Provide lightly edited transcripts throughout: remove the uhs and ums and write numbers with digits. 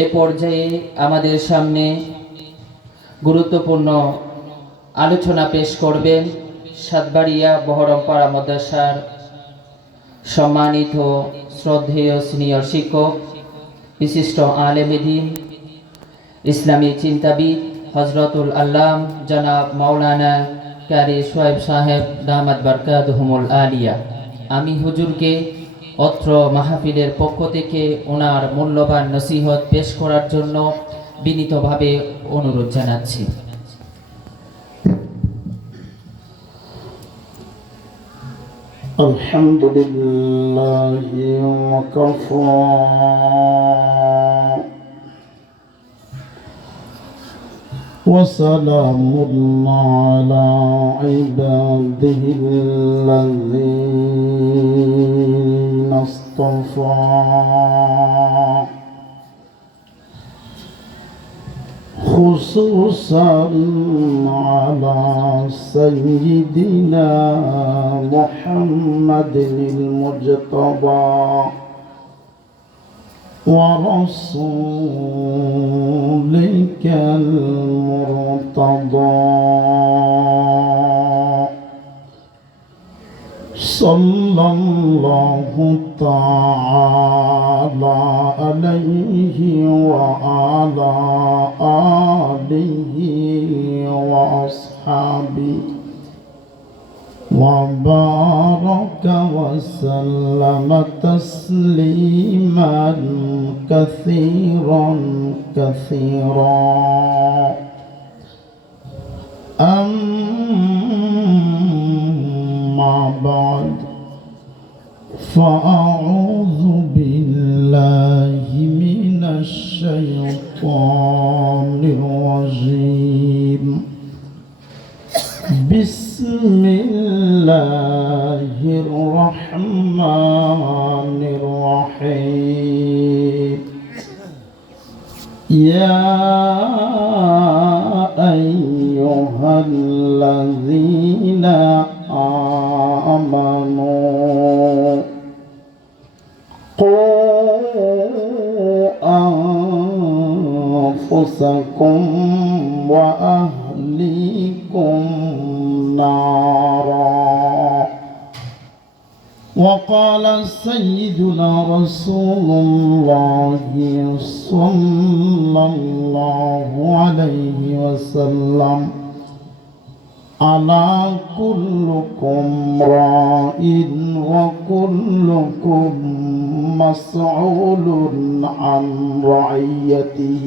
এ পর্যায়ে আমাদের সামনে গুরুত্বপূর্ণ আলোচনা পেশ করবেন সাতবাড়িয়া বহরমপাড়া মাদ্রাসার সম্মানিত শ্রদ্ধেয় সিনিয়র শিক্ষক, বিশিষ্ট আলেমে দ্বীন, ইসলামী চিন্তাবিদ হজরতুল আল্লাম জনাব মাওলানা কারি সোয়েব সাহেব দামাত বারকাতুহুমুল আলিয়া। আমি হুজুরকে অত্র মাহফিলের পক্ষ থেকে ওনার মূল্যবান নসিহত পেশ করার জন্য বিনীতভাবে অনুরোধ জানাচ্ছি। আলহামদুলিল্লাহি ওয়া কাফা ওয়া সালামুন আলা ইবাদিহিল্লাযীনা ইসতাফা خصوصا على سيدنا محمد المجتبى ورسولك المرتضى صلى الله تعالى عليه وعلى آله وأصحابه وبارك وسلم تسليما كثيرا كثيرا. أما بعد فأعوذ بالله من الشيطان الرجيم. بسم الله الرحمن الرحيم. يا أيها الذين آمنوا قوا أنفسكم وأهليكم نارا. وقال سيدنا رسول الله صلى الله عليه وسلم ألا كلكم راع وكلكم مسؤول عن رعيته.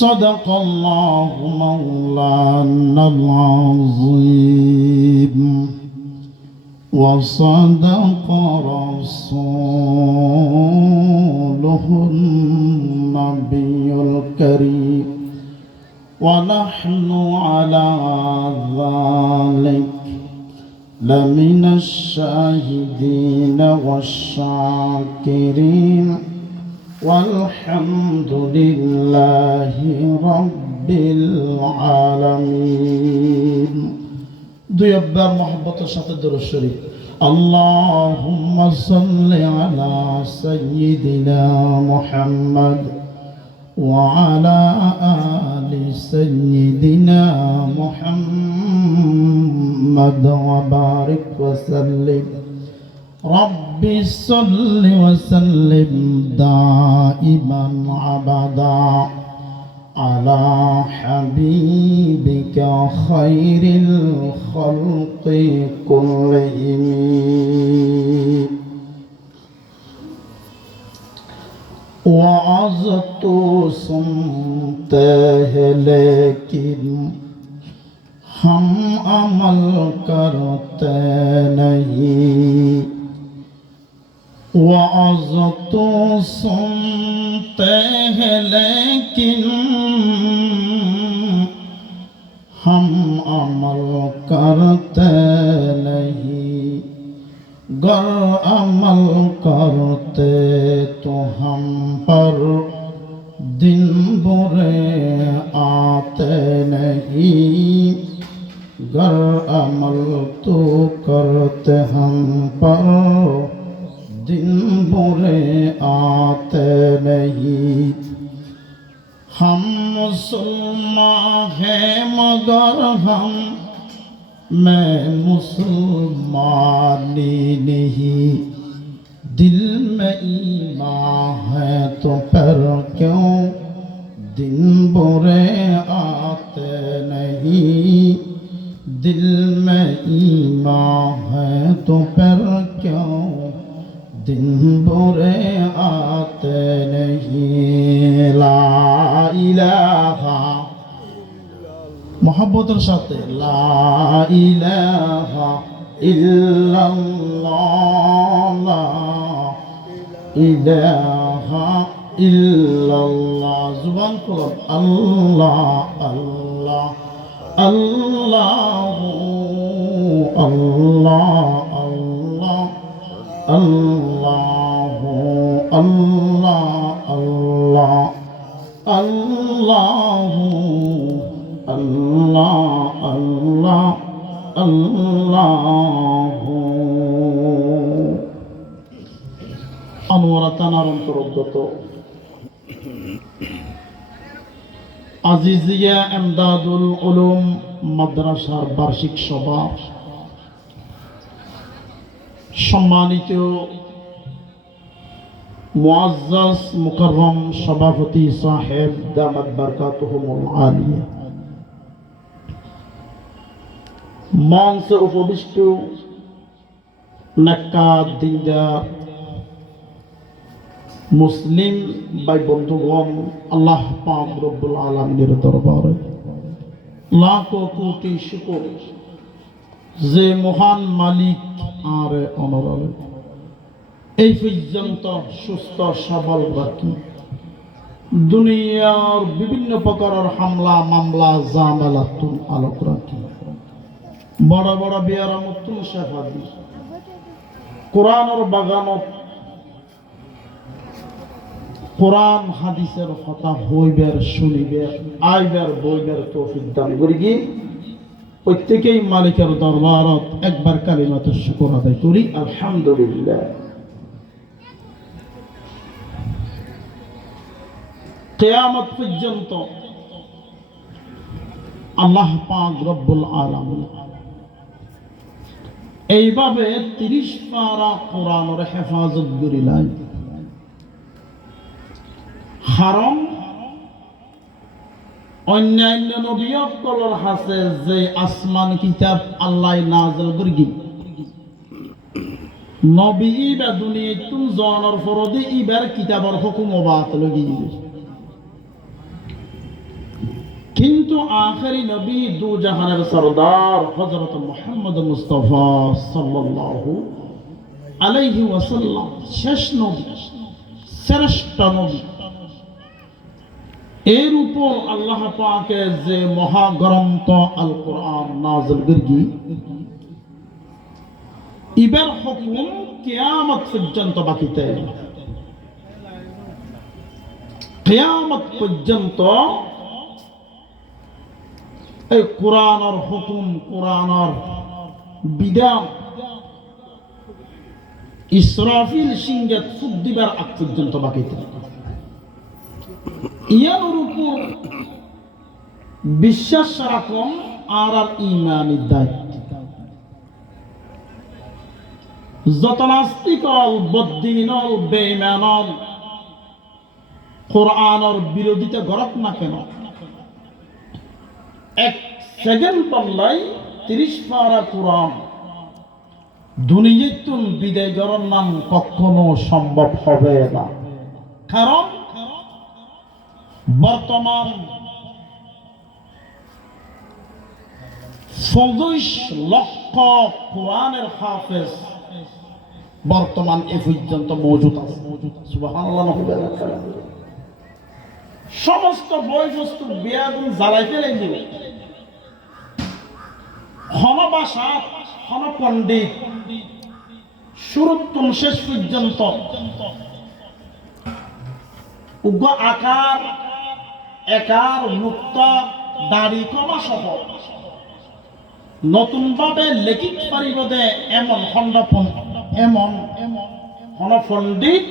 صدق الله مولانا العظيم وصدق رسوله النبي الكريم ونحن على ذلك لمن الشاهدين والشاكرين والحمد لله رب العالمين. দুইবার মহব্বতের সাথে দরুদ শরীফ। আল্লাহুম্মা সাল্লি আলা সাইয়্যিদিনা মুহাম্মদ ওয়া আলা আলি সাইয়্যিদিনা মুহাম্মদ ওয়া বারিক ওয়া সাল্লিম। ربي صل وسلم دائما أبدا على حبيبك خير الخلق كلهم. وعظت سنته लेकिन हम अमल करते नहीं. वाज़ तो सुनते हैं लेकिन हम अमल करते नहीं. गर अमल करते तो हम पर दिन बुरे आते नहीं. गर अमल तो करते हम पर दिन बुरे आते नहीं। हम मुसलमान हैं मगर हम मैं मुसलमानी नहीं। दिल में ईमान है तो पर क्यों दिन बुरे आते नहीं। दिल में ईमान है तो पर क्यों दिन बुरे आते नहीं। ला इलाहा मोहब्बतर साथे ला इलाहा इल्लल्लाह ला इलाहा इल्लल्लाह। जुबान खुलो अल्लाह अल्लाह अल्लाह अल्लाह अल्लाह अल्लाह अल्लाह अल्लाह अल्लाह अल्लाह अल्लाह अल्लाह। আনোয়ারা থানার অন্তর্গত আজিজিয়া এমদাদুল উলুম মাদ্রাসার বার্ষিক সভা সম্মানিত মুআজ্জাজ মুকাররম সভাপতি সাহেব দামাত বারকাতুহুমুল আলিয়া, মঞ্চে উপবিষ্ট নেককার দিনদার মুসলিম ভাই বন্ধুগণ, আল্লাহ পাক রব্বুল আলামিনের দরবারে লাখ কোটি শুকর যে মহান মালিক আর অনরলে এই পর্যন্ত সুস্থ সবল রাখি দুনিয়ার বিভিন্ন প্রকারের হামলা মামলা জামেলাতুন আলোক রাখি বড় বড় বিয়ারামতুন শেফাদি কোরআনের বাগানত কোরআন হাদিসের কথা হইবার শুনিবার আইবার বইবার তৌফিক দান করি। কি প্রত্যেকেই মালিকের দরবারত একবার কালিমাতুশ শুকর আদায় করি আলহামদুলিল্লাহ। কিয়ামত পর্যন্ত আল্লাহ পাক রব্বুল আলামিন এইভাবে 30 পারা কোরআনের হেফাজত করিলাই। কারণ অন্যান্য নবীসকলৰ হাতে যে আসমান কিতাব আল্লাহ নাযিল করগি নবী বা দুনিয়াতুন জনের ফরদে ইবার কিতাবের হুকুম বাতিল গিয়ে, কিন্তু আখেরি নবী দু জাহানের সরদার হযরত মুহাম্মদ মুস্তাফা সাল্লাল্লাহু আলাইহি ওয়াসাল্লাম শেষ নবী, শ্রেষ্ঠ নবী, এর উপর আল্লাহ পাকের যে মহাগ্রন্থ আল কোরআন নাযিল করগি ইবার হুকুম কিয়ামত পর্যন্ত বাকিতে। কিয়ামত পর্যন্ত এই কোরআনের হুকুম কোরআনের বিধান ইসরাফিল সিংহে ফুক দিবার আগ পর্যন্ত বাকিতে। ইয়ার উপর বিশ্বাস রাখুন আর ইমানের দায়িত্ব। যত নাস্তিকল বদ্দিনল বেঈমানল কোরআনের বিরোধিতা করক না কেন, এক সেকেন্ড পাল্লাই 30 পারা কোরআন দুনিয়াতুন বিদায় করার নাম কখনো সম্ভব হবে না। কারণ বর্তমান 40 লক্ষ কোরআনের হাফেজ বর্তমান এ পর্যন্ত মজুদ আছে। সুবহানাল্লাহ। সমস্ত বই বস্তু বেয়াগুন জ্বালাই ফেলে দিবে। হন ভাষা হন পণ্ডিত শুরুত্তম শেষ পর্যন্ত উগ্র আকার একার মুক্ত দাড়ি কমা সহ নতুন ভাবে লেখিত পারিব দে এমন খণ্ডপন এমন কোন পণ্ডিত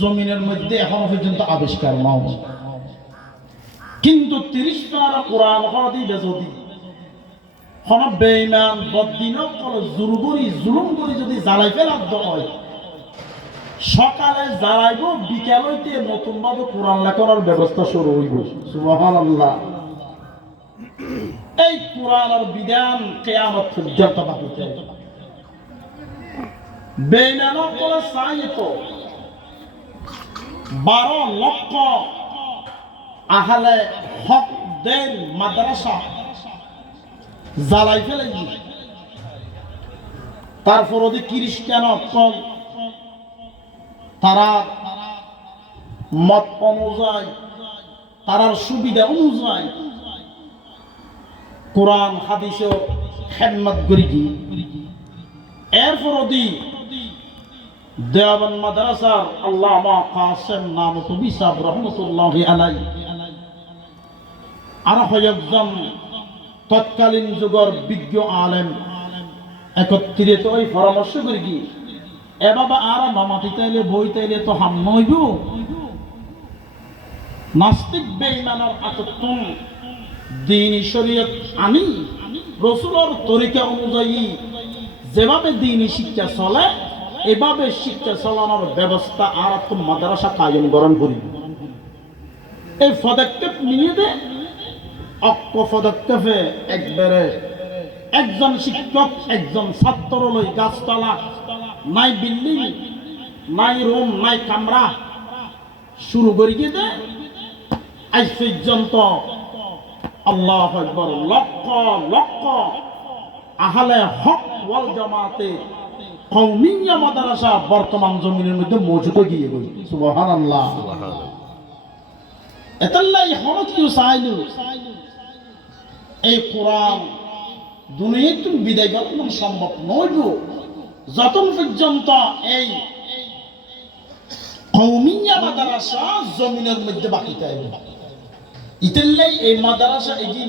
জমিনের মধ্যে এখনো পর্যন্ত আবিষ্কার নাও, কিন্তু 30 পারা কোরআন হাদিস যদি কোন বেঈমান বদ্দিনক কোন জুলুম করি যদি জ্বালাই ফেলার হয়, সকালে জ্বালাইব, বিকেল হইতে নতুন ভাবে কোরআন লেখার ব্যবস্থা শুরু হইব। সুবহানাল্লাহ। এই কোরআনের বিধান কিয়ামত পর্যন্ত বাকি থাকবে। বেঈমানক বলে চাইতো 12 লক্ষ আহলে হক দের মাদ্রাসা জ্বালাই ফেলে, তারপর ওদের খ্রিস্টান কম তারা মত অনুযায়ী, তারার সুবিধা অনুযায়ী কোরআন হাদিসেও খেদমত করি কি। এরপর ওদি দেওবন্দ মাদ্রাসার আল্লামা কাসেম নানতুবি সাহেব রহমতুল্লাহি আলাইহি আর কয়েকজন তৎকালীন যুগের বিজ্ঞ আলেম একত্রিত হয়ে পরামর্শ করি কি, এভাবে আর মামাতি তাইলে বই তাইলে তো হাম নইব। নাস্তিক বেঈমানের আতত্তম দ্বীনি শরীয়ত আনি রাসূলের তরিকা অনুযায়ী যেভাবে দ্বীনি শিক্ষা চলে, এভাবে শিক্ষা চালানোর ব্যবস্থা আর তো মাদ্রাসা কায়েম গ্রহণ করি। এই পদক্ষেপ নিয়ে দে অক্ষ পদক্ষেপে একবারে একজন শিক্ষক একজন ছাত্র লই গাছতলা নাই, বিল্ডিং নাই, রুম নাই, কামরা শুরু করি দে। আজ পর্যন্ত আল্লাহু আকবার লক্ষ লক্ষ আহলে হক ওয়াল জামাতে কওমিয়া মাদ্রাসা বর্তমান জমিনের মধ্যে মজুদ গিয়ে গই। সুবহানাল্লাহ। এতাল্লাই হক ইউ সাইলু এই কোরআন দুনিয়াতে বিদায় করানো সম্ভব নয় যতন পর্যন্ত এই কওমিয়া মাদ্রাসা জমিনের মধ্যে বাকি থাকবে। ইতাল্লাই এই মাদ্রাসা এগিয়ে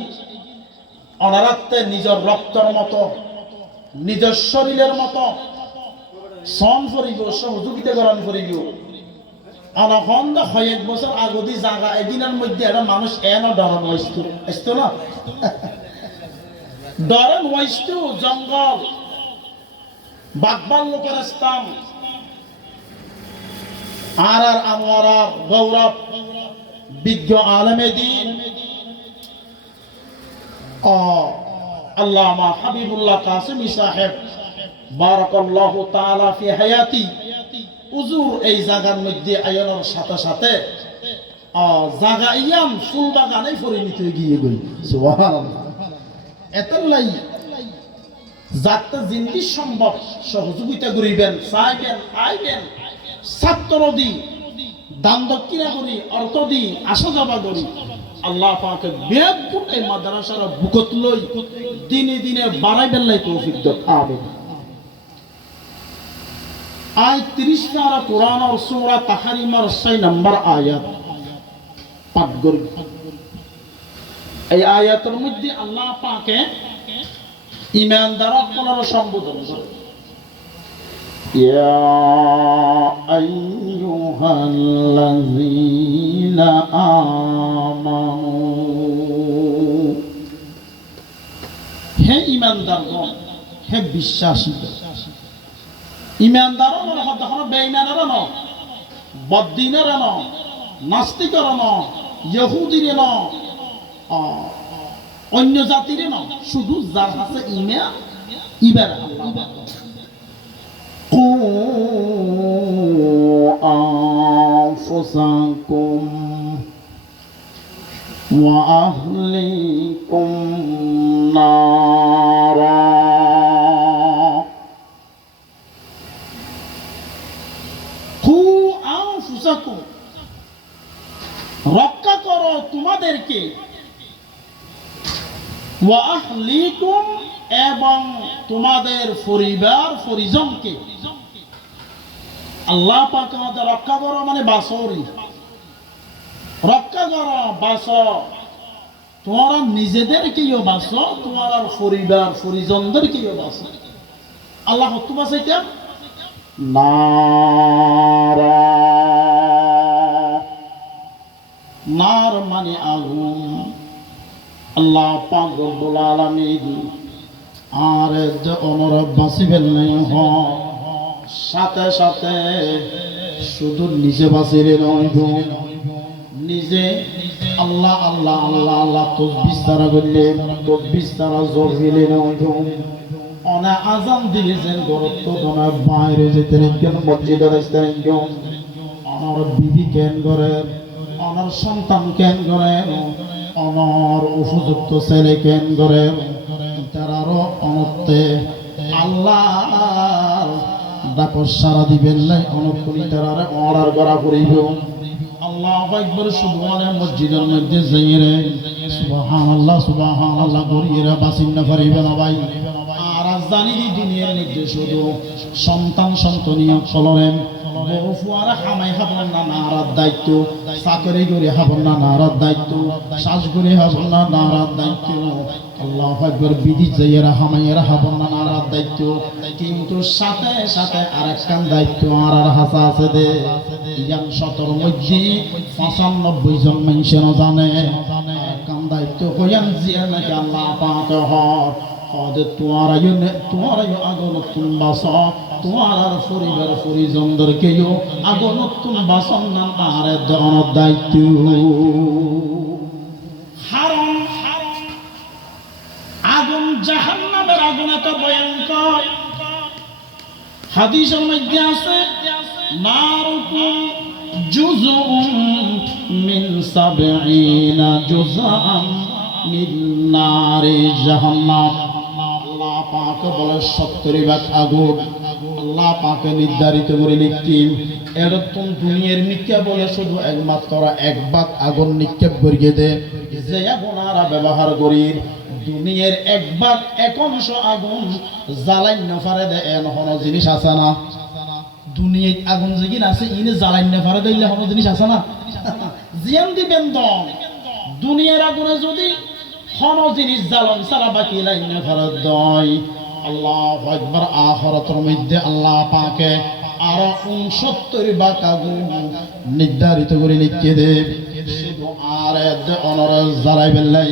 অনারাতে নিজের রক্তের মতো নিজের শরীরের মতো শ্রম করিব, সহযোগিতা গ্রহণ করিব। অনখন্দ কয়েক বছর আগদি জায়গা এদিনের মধ্যে একটা মানুষ এনো ডরন আসতো না, ডরন ওয়াইস্তু জঙ্গল বাগবাল লোকের স্থান আর আনোয়ারা গৌরব বিজ্ঞ আলেমে দিন আল্লামা হাবিবুল্লাহ কাসেমি সাহেব বারাকাল্লাহু তাআলা ফি হায়াতি হুজুর এই জায়গার মধ্যে আয়নের সাথে সাথে জায়গা ইয়াম ফুল বাগানে পরিণত গিয়ে গই। সুবহানাল্লাহ। এতলাই যাতে জিন্দি সম্ভব সহযোগিতা করিবেন, চাইবেন, আইবেন, ছাত্র দি দান দক্ষিণা করি, অর্থ দি, আসা যাবা করি। আল্লাহ পাকের ব্যাপক এই মাদ্রাসার বুকত লই দিনে দিনে বাড়াই বেলাই তৌফিক দাও। আমিন। আয় 30 পারা কোরআন আর সূরা তাহরিমার 6 নম্বর আয়াত পাঠ করি। এই আয়াতের মধ্যে আল্লাহ পাকে ঈমানদারক পুনর সম্বোধন করে, ইয়া আইয়ুহাল্লাযীনা আমানু, হে ঈমানদারগণ, হে বিশ্বাসী। ঈমানদারও নয়, হতখন বেঈমানেরও নয়, বদ্দিনেরও নয়, নাস্তিকেরও নয়, ইহুদিরও নয়, অন্য জাতিরও নয়, শুধু যার আছে ঈমান ইবার আল্লাহ। কু আনফুসাকুম ওয়া আহলিকুম নারা, রক্ষা করো তোমাদেরকে, ওয়া আহলিকুম এবং তোমাদের পরিবার পরিজনকে। আল্লাহ পাক আমাদের রক্ষা করো মানে বাসরি, রক্ষা করো বাসো, তোমরা নিজেদেরকেও বাসো, তোমার পরিবার পরিজনদেরকেও বাসো। আল্লাহ হত্যু বাসাইতে নারা, নার মানে আগুন। আল্লাহ পাক রব্বুল আলামিন আর যে অনরা বাঁচিবেন নাই হ সাথে সাথে শুধু নিজে বাঁচিলে নয় গো, নিজে আল্লাহ আল্লাহ আল্লাহ আল্লাহ তসবিহ তারা করলে তসবিহ তারা জোর দিলে নয় গো, অনা আজান দিলে যে গরত্ব দনা বাইরে যেতে কেন মসজিদে আসতে কেন, অনার বিবি কেন করে, অনার সন্তান কেন করে, অনার উপযুক্ত ছেলে কেন করে, তারারও অনর্থে আল্লাহ ডাকর সারা দিবেন নাই, অনর্থনি তারারে অর্ডার করা করিব। আল্লাহু আকবার, সুবহানাল্লাহ, মসজিদের মধ্যে যাইরে সুবহানাল্লাহ সুবহানাল্লাহ করিরা বাসিন্দা পারিবে না ভাই। আর জানি দুনিয়ার মধ্যে শুধু সন্তান সন্তনীয় চলরেন, বউ ফুয়ারা খামাই খাবন না নারার দায়িত্ব, চাকরি করে খাবন না নারার দায়িত্ব, শ্বাস করে খাবন না নারার দায়িত্ব, আল্লাহু আকবার, বিদিত যাইরা খামাইরা খাবন না নারার দায়িত্ব। কিন্তু সাথে সাথে আরেকখান দায়িত্ব আর হাসা আছে দে, ইয়াম 17 মধ্যে 95 জন মানুষের জানে আরেকখান দায়িত্ব কইয়ান জিয়া নাকি আল্লাহ পাক হর হদে তোমার আগনতুন বাস, তোমার পরিবার পরিজনদেরকেও আগনতুন বাসন না আর দনের দায়িত্ব। হারাম আগুন, জাহান্নামের আগুন এত ভয়ঙ্কর। হাদিসের মধ্যে আছে নারুকুম জুজুম মিন 70 জুজাম মিন নারি জাহান্নাম। আল্লাহ পাক বলে 70 ভাগ আগুন আল্লাহ পাকে নির্ধারিত করে লিখতেন। এরকম দুনিয়ার নিক্ষেপ বলে শুধু একমাত্র 1 ভাগ আগুন নিক্ষেপ করিয়ে দে, যে আগুনারা ব্যবহার করি দুনিয়ার 1 ভাগ 1 অংশ আগুন জ্বালাইন না পারে দে, এন কোনো জিনিস আছে না দুনিয়ায় আগুন যেগিন আছে ইনে জ্বালাইন না পারে দিলে কোনো জিনিস আছে না জিয়ান দিবেন দম। দুনিয়ার আগুনে যদি কোনো জিনিস জ্বালন সারা বাকি লাইন না পারে দয়, আল্লাহু আকবার, আখিরাতের মধ্যে আল্লাহ পাকে আর 69 ভাগ আগুন নির্ধারিত করে লিখে দে। শুধু আর অনর জ্বালাই বেলাই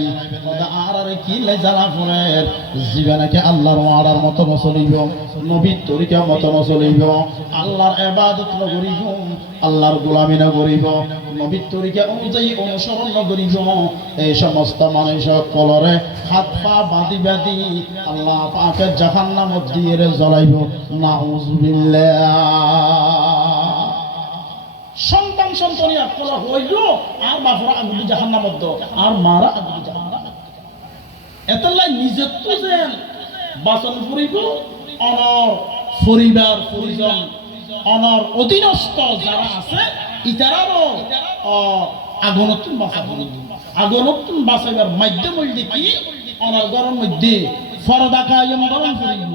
আর কি লাই জ্বালা ফলের জীবনকে আল্লাহর ওয়াদার মতো চলিব, নবীর তরিকা মতো চলিব, আল্লাহর ইবাদত করিব, আল্লাহর গোলামি না করিব, নবীর তরিকা অনুযায়ী অনুসরণ করিব। এই সমস্ত মানুষ কলরে হাত পা বাঁধি বাঁধি আল্লাহ পাকে জাহান্নামত দিয়ে জ্বলাইব। নাউজুবিল্লাহ। সন্তান সন্তনী আকল হইল আর বাপরা আগুন জাহান্নামত আর মারা আগুন জাহান্নাম। এতলাই নিজের তো যেন বাসন ফুরিব, অনর পরিবার পরিজন অনর অধীনস্থ যারা আছে ইতারারও আগুনতুন বাঁচা ফুরিব। আগুনতুন বাঁচাইবার মাধ্যম হইলে কি অনর ঘরের মধ্যে ফরদা কায়েম গরম ফুরিব,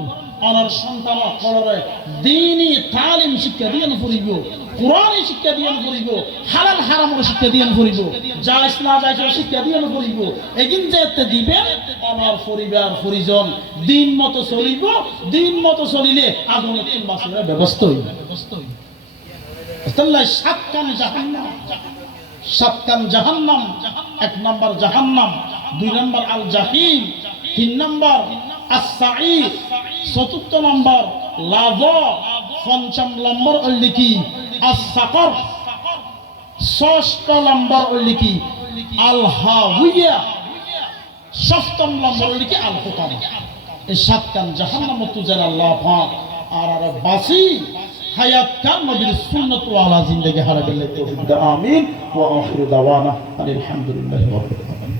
অনর সন্তান কলরে দ্বীনি তালিম শিক্ষা দিয়ে ফুরিব, কোরআন শিক্ষা দিয়ে ফুরিব, হালাল হারামের শিক্ষা দিয়ে ফুরিব, জায়েজ না জায়েজের শিক্ষা দিয়ে ফুরিব। এগিন যেতে দিবেন আমার পরিবার পরিজন দিন মতো চলিব, দিন মতো চলিলে আগুনতুন বাঁচার ব্যবস্থা হইবে। আল্লাহ 7 কান জাহান্নাম, 7 কান জাহান্নাম। 1 নাম্বার জাহান্নাম, 2 নাম্বার আল জাহিম, 3 নাম্বার as-sa'ir, 4 নাম্বার লাযা, 5 নাম্বার লিখি as-সাকার, 6 নাম্বার লিখি আল হাওয়িয়া, 7 নাম্বার লিখি আল হুতাম। এই 7 কান জাহান্নাম তুজান আল্লাহ পাক আর বাসি হায়াত কান নবীর সুন্নাত ওয়ালা জিন্দেগি হারাবিল্লাহ তৌফিক। আমিন ওয়া আখিরু দাওয়ানা আলহামদুলিল্লাহি রাব্বিল আলামিন।